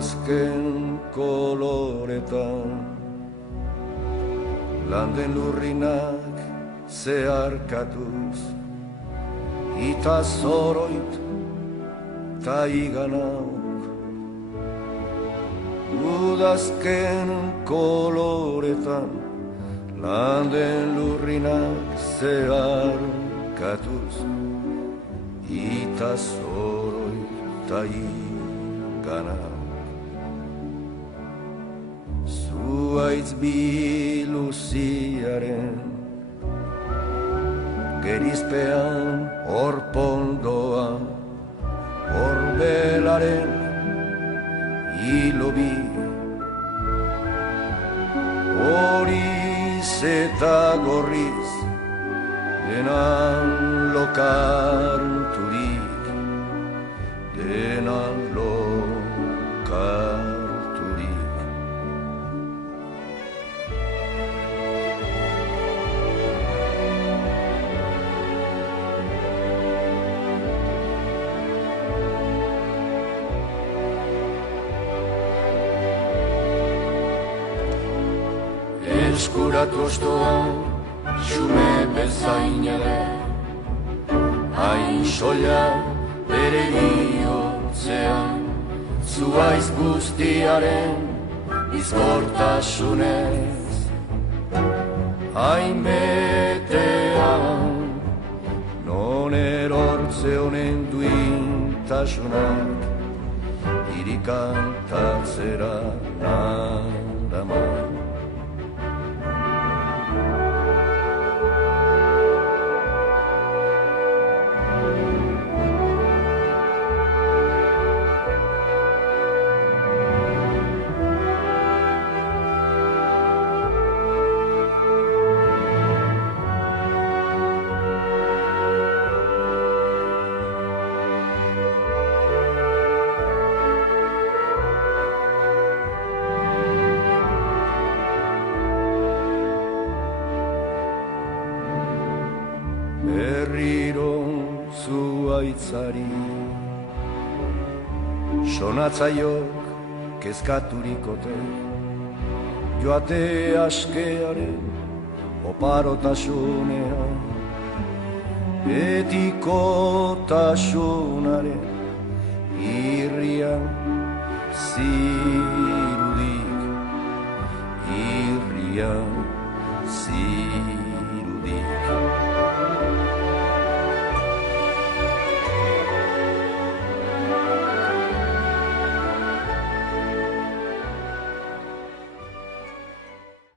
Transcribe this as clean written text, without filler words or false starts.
Udazken koloretan landen lurrinak zeharkatuz ita zoroit ta iganauk. Udazken koloretan landen lurrinak zeharkatuz ita zoroit ta iganauk. Zuaitz biluziaren gerizpean orpondoa orbelaren hilobi horiz eta gorriz denan lokarturik denan lokarturik. Eskuratu ostoan, xume bezain ere, hain soila bere bihotzean, zuaiz guztiaren bizkortasunez. Hain betean, non erortze honen duintasunak, irikantatzera naraman. Berriro zuaitzari sonatzaiok kezkaturikote joate askearen oparotasunean betikotasunaren irrian zirudik irrian